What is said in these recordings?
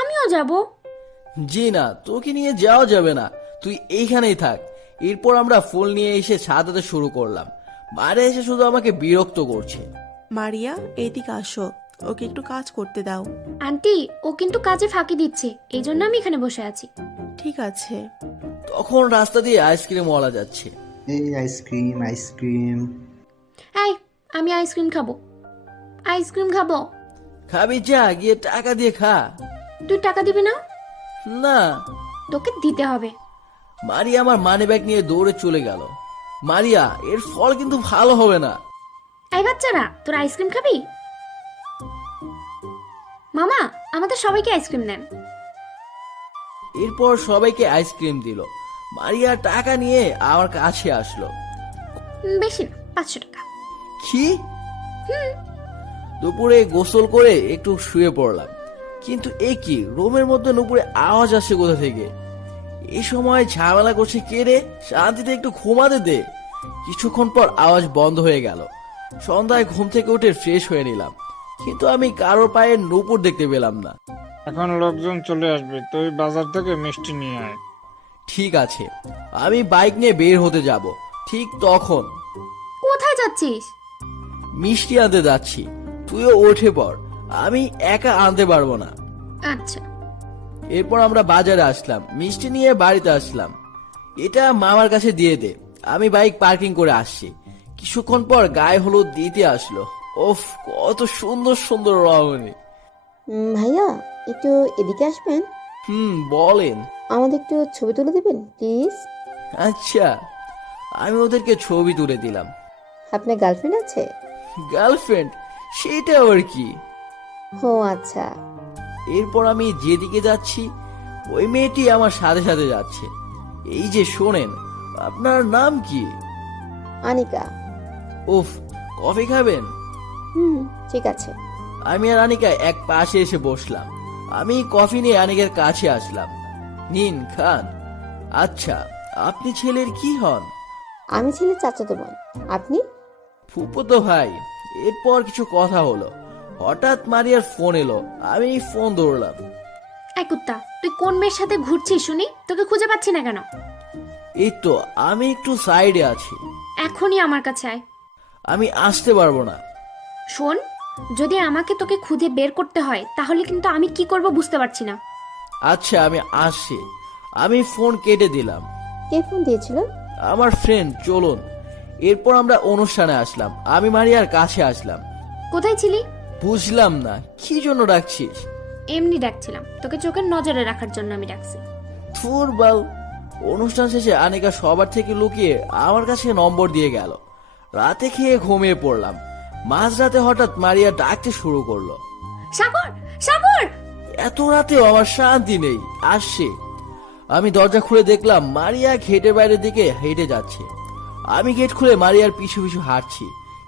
আমিও যাব। জি না, তোকে নিয়ে যাওয়া যাবে না, তুই এইখানেই থাক। এরপর আমরা ফুল নিয়ে এসে সাজাতে শুরু করলাম। বাইরে এসে শুধু আমাকে বিরক্ত করছে। মারিয়া, এদিকে আসো, ওকে একটু কাজ করতে দাও। আন্টি, ও কিন্তু কাজে ফাঁকি দিচ্ছে, এই জন্য আমি এখানে বসে আছি। ঠিক আছে। তখন রাস্তা দিয়ে আইসক্রিম ওয়ালা যাচ্ছে। এই আইসক্রিম আইসক্রিম। এই, আমি আইসক্রিম খাবো। আইসক্রিম খাবো। খাবি, যা গিয়ে টাকা দিয়ে খা। তুই টাকা দিবি না? না। তোকে দিতে হবে। মারিয়া আমার মানি ব্যাগ নিয়ে দৌড়ে চলে গেল। মারিয়া, এর ফল কিন্তু ভালো হবে না। এই বাচ্চারা, তোর আইসক্রিম খাবি? মামা, আমাদের সবাইকে আইসক্রিম দেন। এরপর সবাইকে আইসক্রিম দিল। মারিয়া টাকা নিয়ে আমার কাছে আসলো। বেশি না, 500 টাকা। কি? দুপুরে গোসল করে একটু শুয়ে পড়লাম, কিন্তু এ কি, রুমের মধ্যে নুপুরে আওয়াজ আসছে কোথা থেকে? এই সময় ঝামেলা করছে কে রে? শান্তিতে একটু ঘুমাতে দে। কিছুক্ষণ পর আওয়াজ বন্ধ হয়ে গেল। সন্ধ্যায় ঘুম থেকে উঠে ফ্রেশ হয়ে নিলাম, কিন্তু আমি কারোর পায়ে নুপুর দেখতে পেলাম না। এখন লোকজন চলে আসবে, তুই বাজার থেকে মিষ্টি নিয়ে আয়। ঠিক আছে। আমি বাইক নিয়ে বের হতে যাব। ঠিক তখন কোথায় যাচ্ছিস? মিষ্টি আনতে যাচ্ছি, তুইও উঠে পড়। আমি একা আনতে পারবো না। আচ্ছা। এরপর আমরা বাজারে আসলাম, মিষ্টি নিয়ে বাড়িতে আসলাম। এটা মামার কাছে দিয়ে দে। আমি বাইক পার্কিং করে আসছি। কিছুক্ষণ পর গায়ে হলুদ দিতে আসলো। ওফ, কত সুন্দর সুন্দর রমণী। ভাইয়া, একটু এদিকে আসবেন? বলেন। আমাদের একটু ছবি তুলে দেবেন প্লিজ? আচ্ছা। আমি ওদেরকে ছবি তুলে দিলাম। আপনার গার্লফ্রেন্ড আছে? গার্লফ্রেন্ড? সেটা আবার কি? ও আচ্ছা। এরপর আমি যেদিকে যাচ্ছি ওই মেয়েটি আমার সাথে সাথে যাচ্ছে। এই যে শোনেন, আপনার নাম কি? আনিকা। উফ, কফি খাবেন? ঠিক আছে। আমি আর আনিকা এক পাশে এসে বসলাম। আমি কফি নিয়ে আনিকার কাছে আসলাম। নিন, খান। আচ্ছা, আপনি ছেলের কি হন? আমি ছেলের চাচাতো বোন। আপনি? ফুফুতো ভাই। এরপর কিছু কথা হলো। হঠাৎ মারিয়ার ফোন এলো। আমি ফোন ধরলাম। এই কুত্তা, তুই কোন মেয়ের সাথে ঘুরছিস শুনি? তোকে খুঁজে পাচ্ছি না কেন? এই তো, আমি একটু সাইডে আছি। এখনই আমার কাছে আয়। আমি আসতে পারবো না। শোন, যদি আমাকে তোকে খুঁজে বের করতে হয় তাহলে কিন্তু আমি কি করব বুঝতে পারছি না। আচ্ছা, আমি আসছি। আমি ফোন কেটে দিলাম। কে ফোন দিয়েছিল? আমার ফ্রেন্ড। চলুন। এরপর আমরা অনুষ্ঠানে আসলাম। আমি মারিয়ার কাছে আসলাম। কোথায় ছিলি? বুঝলাম না, কি জন্য ডাকছিস? এমনি ডাকছিলাম, তোকে চোখের নজরে রাখার জন্য আমি ডাকছি। থুর বাল। অনুষ্ঠান শেষে আনিকা সবার থেকে লুকিয়ে আমার কাছে নম্বর দিয়ে গেল। রাতে খেয়ে ঘুমিয়ে পড়লাম। মাঝরাতে হঠাৎ মারিয়া ডাকতে শুরু করলো। সাগর, সাগর! এত রাতেও আমার শান্তি নেই। আসছে। আমি দরজা খুলে দেখলাম মারিয়া গেটের বাইরের দিকে হেঁটে যাচ্ছে। আমি গেট খুলে মারিয়ার পিছু পিছু হাঁটছি,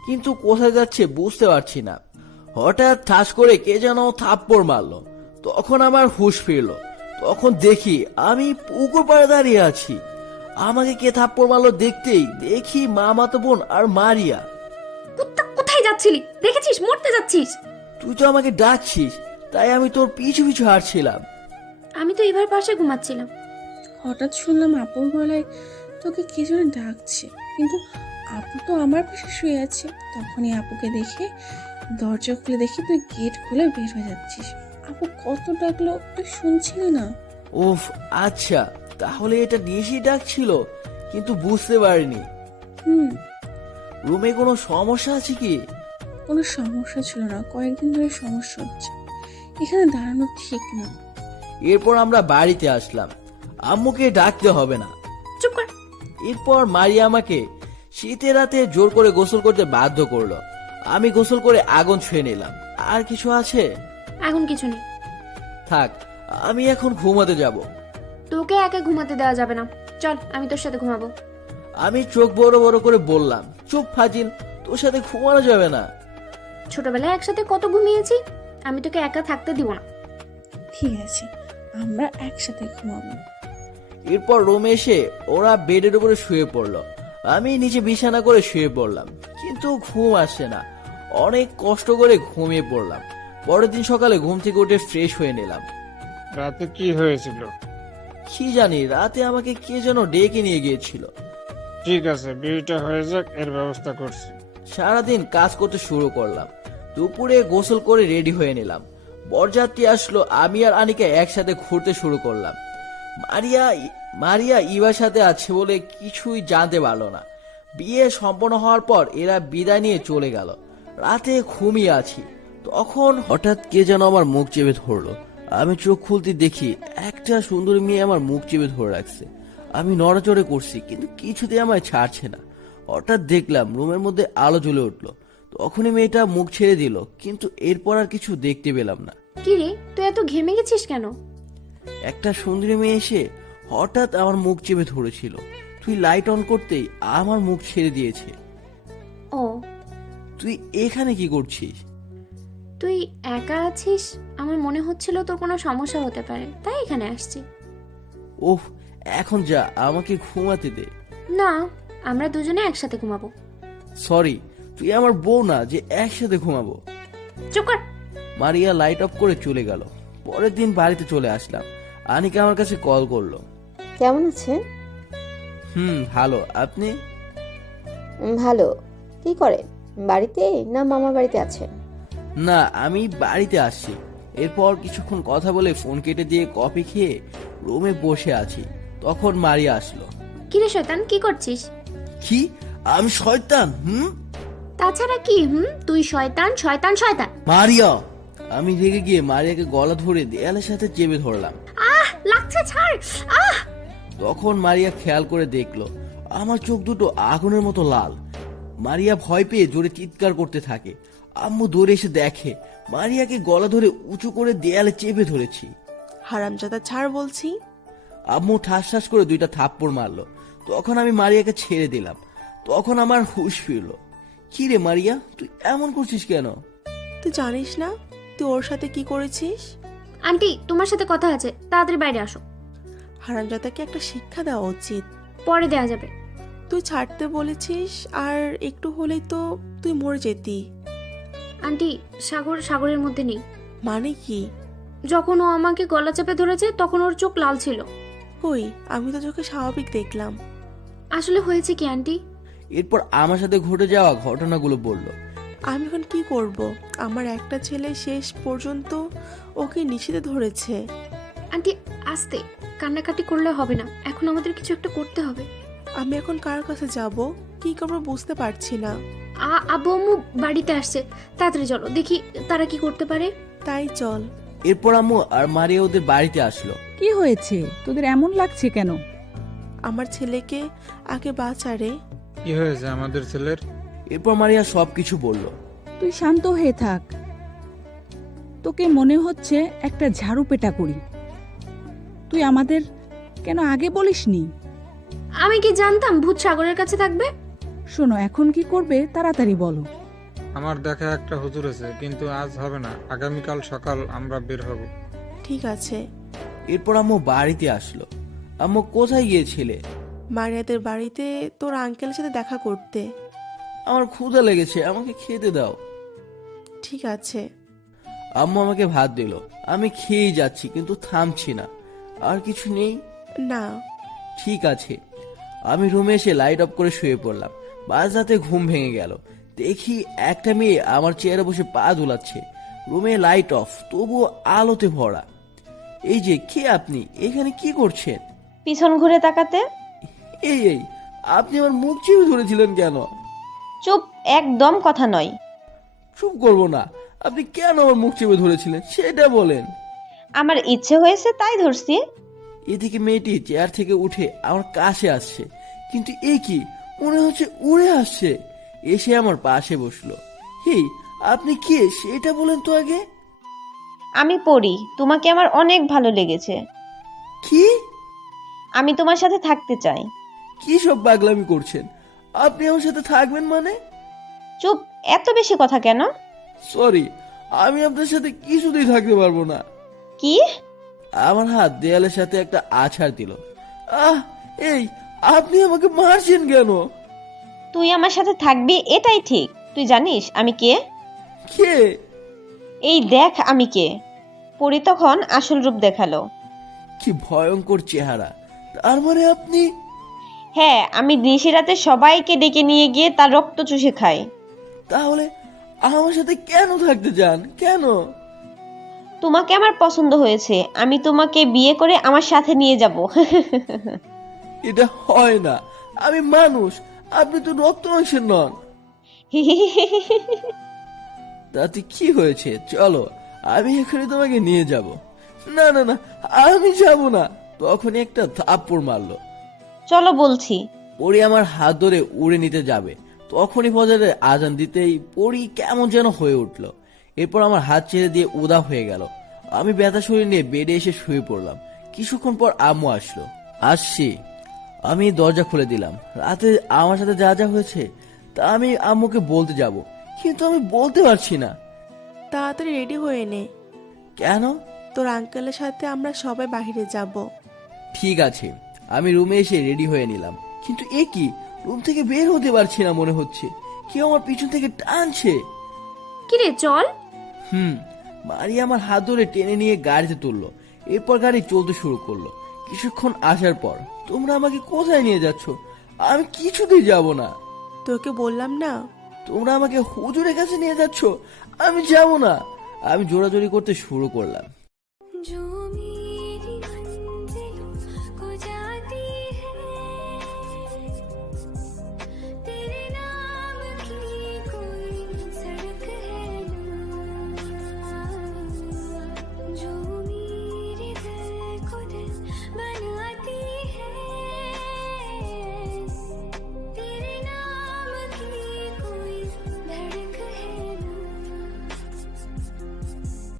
কিন্তু কোথায় যাচ্ছে বুঝতে পারছি না। হঠাৎ ঠাস করে কে যেন থাপ্পড় মারলো। তখন আমার হুঁশ ফিরলো। তখন দেখি আমি পুকুর পাড়ে দাঁড়িয়ে আছি। আমাকে কে থাপ্পড় মারলো দেখতেই দেখি মামাতো বোন আর মারিয়া। কুত্তা, কোথায় যাচ্ছিলি? দেখেছিস মরতে যাচ্ছিস? তুই তো আমাকে ডাকছিস, তাই আমি তোর পিছু পিছু হাঁটছিলাম। আমি তো এবার পাশে ঘুমাচ্ছিলাম। হঠাৎ শুনলাম আপুর গলায় তোকে কে যেন ডাকছে, কিন্তু আপু তো আমার পাশে শুয়ে আছে। তখনই আপুকে দেখে দরজা খুলে দেখি তুই গেট খুলে বের হয়ে যাচ্ছিস। আপু কত ডাকলো, তুই শুনছিলি না? উফ, আচ্ছা, তাহলে এটা নিয়েই ডাকছিল, কিন্তু বুঝতে পারিনি। রুমে কোনো সমস্যা আছে কি? কোনো সমস্যা ছিল না, কয়েকদিন ধরে সমস্যা হচ্ছে, এখানে দাঁড়ানো ঠিক না। এরপর আমরা বাড়িতে আসলাম। আম্মুকে ডাকতে হবে না। চুপ কর। এরপর মারিয়া আমাকে শীতের রাতে জোর করে গোসল করতে বাধ্য করলো। আমি গোসল করে আগুন ছুঁয়ে নিলাম। আর কিছু আছে? এখন কিছু নেই। থাক, আমি এখন ঘুমাতে যাব। তোকে একা ঘুমাতে দেওয়া যাবে না, চল আমি তোর সাথে ঘুমাবো। আমি চোখ বড় বড় করে বললাম, চুপ ফাজিল, তোর সাথে ঘুমানো যাবে না। ছোটবেলায় একসাথে কত ঘুমিয়েছি, আমি তোকে একা থাকতে দিব না। ঠিক আছে, আমরা একসাথে ঘুমাবো। এরপর রুমে এসে ওরা বেডের উপরে শুয়ে পড়লো। আমি নিচে বিছানা করে শুয়ে পড়লাম, কিন্তু ঘুম আসছে না। অনেক কষ্ট করে ঘুমিয়ে পড়লাম। পরের দিন সকালে ঘুম থেকে উঠে ফ্রেশ হয়ে নিলাম। রাতে কি হয়েছিল? কি জানি, রাতে আমাকে কে যেন ডেকে নিয়ে গিয়েছিল। ঠিক আছে, বিয়েটা হয়ে যাক, এর ব্যবস্থা করছি। সারাদিন কাজ করতে শুরু করলাম। দুপুরে গোসল করে রেডি হয়ে নিলাম। বরযাত্রী আসলো, আমি আর আনিকা একসাথে ঘুরতে শুরু করলাম। মারিয়া মারিয়া ইভার সাথে আছে বলে কিছুই জানতে পারলো না। বিয়ে সম্পন্ন হওয়ার পর এরা বিদায় নিয়ে চলে গেল। রাতে ঘুমিয়ে আছি, তখন হঠাৎ কে যেন আমার মুখ চেপে ধরলো। আমি চোখ খুলতে দেখি একটা সুন্দরী মেয়ে আমার মুখ চেপে ধরে রাখছে। আমি নড়াচড়ে করছি, কিন্তু কিছুতে আমায় ছাড়ছে না। হঠাৎ দেখলাম রুমের মধ্যে আলো জ্বলে উঠলো। তখনই মেয়েটা মুখ ছেড়ে দিল, কিন্তু এরপর আর কিছু দেখতে পেলাম না। কি রে, তুই এত ঘেমে গেছিস কেন? একটা সুন্দরী মেয়ে এসে হঠাৎ আমার মুখ চেপে ধরেছিল। তুই লাইট অন করতেই আমার মুখ ছেড়ে দিয়েছে। ও, তুই এখানে কি করছিস? তুই একা আছিস, আমার মনে হচ্ছিল তোর কোনো সমস্যা হতে পারে, তাই এখানে আসছি। ওহ, এখন যা, আমাকে ঘুমাতে দে। না, আমরা দুজনে একসাথে ঘুমাবো। সরি, তুই আমার বউ না যে একসাথে ঘুমাবো। চুপ কর। মারিয়া লাইট অফ করে চলে গেল। পরের দিন বাড়িতে চলে আসলাম। আনিকা আমার কাছে কল করলো। কেমন আছেন? ভালো, আপনি? ভালো। কি করেন, বাড়িতে না মামার বাড়িতে আছেন? না, আমি বাড়িতে আসছি। এরপর কিছুক্ষণ কথা বলে ফোন কেটে দিয়ে কফি খেয়ে রুমে বসে আছি। তখন মারিয়া আসলো। কিরে শয়তান, কি করছিস? কি? আমি শয়তান? তাছাড়া কি? তুই শয়তান শয়তান শয়তান। মারিয়া! আমি রেগে গিয়ে মারিয়াকে গলা ধরে দেয়ালের সাথে চেপে ধরলাম। আহ, লাগছে, ছাড়। আহ! তখন মারিয়া খেয়াল করে দেখলো আমার চোখ দুটো আগুনের মতো লাল। মারিয়া ভয় পেয়ে জোরে চিৎকার করতে থাকে। আম্মু দৌড়ে এসে দেখে মারিয়াকে গলা ধরে উঁচু করে দেয়ালে চেপে ধরেছি। হারামজাদা, ছাড় বলছি। আম্মু ঠাস ঠাস করে 2টা থাপ্পড় মারলো। তখন আমি মারিয়াকে ছেড়ে দিলাম। তখন আমার হুঁশ ফিরলো। কি রে মারিয়া, তুই এমন করছিস কেন? তুই জানিস না তুই ওর সাথে কি করেছিস? আন্টি, তোমার সাথে কথা আছে, তাড়াতাড়ি বাইরে আসো। হারামজাদাকে একটা শিক্ষা দেওয়া উচিত। পরে দেয়া যাবে। তুই ছাড়তে বলেছিস, আর একটু হলেই তো তুই মরে যেতি। আন্টি, সাগরের মধ্যে নেই। মানে কি? যখন ও আমাকে গলা চেপে ধরেছে তখন ওর চোখ লাল ছিল। কই, আমি তো চোখে স্বাভাবিক দেখলাম। আসলে হয়েছে কি আন্টি? এরপর আমার সাথে ঘটে যাওয়া ঘটনাগুলো বলল। আমি এখন কি করব? আমার একটা ছেলে শেষ পর্যন্ত ওকে নিষেধে ধরেছে। আন্টি, আস্তে, কান্নাকাটি করলে হবে না, এখন আমাদের কিছু একটা করতে হবে। আমি এখন কার কাছে যাব, কি করবো বুঝতে পারছি না। আব্বু আম্মু বাড়িতে আসছে, তাড়াতাড়ি চলো, দেখি তারা কি করতে পারে। তাই চল। এরপর আম্মু আর মারিয়া ওদের বাড়িতে আসলো। কি হয়েছে তোদের, এমন লাগছে কেন? আমার ছেলেকে আগে বাঁচারে। কি হয়েছে আমাদের ছেলের? এরপর মারিয়া সবকিছু বলল। তুই শান্ত হয়ে থাক। তোকে মনে হচ্ছে একটা ঝাড়ু পেটা করি। তুই আমাদের কেন আগে বলিসনি? আমি কি জানতাম ভূত সাগরের কাছে থাকবে? শোনো, এখন কি করবে তাড়াতাড়ি বলো। আমার দেখা একটা হুজুর আছে, কিন্তু আজ হবে না, আগামীকাল সকাল আমরা বের হব। ঠিক আছে। এরপর আম্মু বাড়িতে আসলো। আম্মু কোথায় গিয়েছিলে? মারিয়াদের বাড়িতে তোর আঙ্কেলের সাথে দেখা করতে। আমার ক্ষুধা লেগেছে, আমাকে খেতে দাও। ঠিক আছে। আম্মু আমাকে ভাত দিল। আমি খেয়েই যাচ্ছি, কিন্তু থামছি না। আর কিছু নেই? না। ঠিক আছে। আমি রুমে এসে লাইট অফ করে শুয়ে পড়লাম। মাঝরাতে ঘুম ভেঙে গেল। দেখি একটা মেয়ে আমার চেয়ারে বসে পা দুলাচ্ছে। রুমে লাইট অফ, তবুও আলোতে ভরা। এই যে, কে আপনি? এখানে কি করছেন? পিছন ঘুরে তাকাতে। এই আপনি আমার মুখ চেপে ধরেছিলেন কেন? চুপ, একদম কথা নয়। চুপ করবো না। আপনি কেন আমার মুখ চেপে ধরেছিলেন সেটা বলেন। আমার ইচ্ছে হয়েছে তাই ধরছি। এদিকে মেয়েটি চেয়ার থেকে উঠে আমার কাছে আসছে, কিন্তু এ কি, মনে হচ্ছে উড়ে আসছে। এসে আমার পাশে বসলো। হেই, আপনি কে সেটা বলেন তো আগে। আমি পড়ি, তোমাকে আমার অনেক ভালো লেগেছে। কি? আমি তোমার সাথে থাকতে চাই। কি সব পাগলামি করছেন? আপনি আমার সাথে থাকবেন মানে? চুপ, এত বেশি কথা কেন? সরি, আমি আপনার সাথে কিছুতেই থাকতে পারবো না। কি? আমার হাত দেয়ালের সাথে একটা আছাড় দিল। এই, আপনি আমাকে মারছেন কেন? তুই আমার সাথে থাকবি এটাই ঠিক। তুই জানিস আমি কে? কে? এই দেখ আমি কে। পরি তখন আসল রূপ দেখালো। কি ভয়ঙ্কর চেহারা! তার মানে আপনি... হ্যাঁ, আমি নিশিরাতে সবাইকে ডেকে নিয়ে গিয়ে তার রক্ত চুষে খাই। তাহলে আমার সাথে কেন থাকতে চান, কেন? তোমাকে আমার পছন্দ হয়েছে, আমি তোমাকে বিয়ে করে আমার সাথে নিয়ে যাব। এটা হয় না, আমি মানুষ, আপনি তো রক্ত মাংসের নন। তাতে কি হয়েছে, চলো আমি এখানে তোমাকে নিয়ে যাব। না না না, আমি যাব না। তখনই একটা থাপ্পড় মারলো। চলো বলছি। পরি আমার হাত ধরে উড়ে নিতে যাবে, তখনই ফজরের আজান দিতেই পরি কেমন যেন হয়ে উঠল। এরপর আমার হাত ছেড়ে দিয়ে উদা হয়ে গেল। আমি ব্যথা শরীর নিয়ে বেডে এসে শুয়ে পড়লাম। কিছুক্ষণ পর আম্মু আসলো। আসছি। আমি দরজা খুলে দিলাম। রাতে আমার সাথে যা যা হয়েছে তা আমি আম্মুকে বলতে যাব, কিন্তু আমি বলতে পারছি না। তাড়াতাড়ি রেডি হয়ে নে, কেন? তোর আঙ্কেলের সাথে আমরা সবাই বাইরে যাব। ঠিক আছে। আমি রুমে এসে রেডি হয়ে নিলাম, কিন্তু এ কি, রুম থেকে বের হতে পারছি না, মনে হচ্ছে কেউ আমার পিছন থেকে টানছে। কিরে চল। মারিয়া আমার হাত ধরে টেনে নিয়ে গাড়িতে তুললো। এরপর গাড়ি চলতে শুরু করলো। কিছুক্ষণ আসার পর, তোমরা আমাকে কোথায় নিয়ে যাচ্ছ? আমি কিছুতেই যাব না। তোকে বললাম না। তোমরা আমাকে হুজুরের কাছে নিয়ে যাচ্ছ, আমি যাব না। আমি জোরাজোরি করতে শুরু করলাম,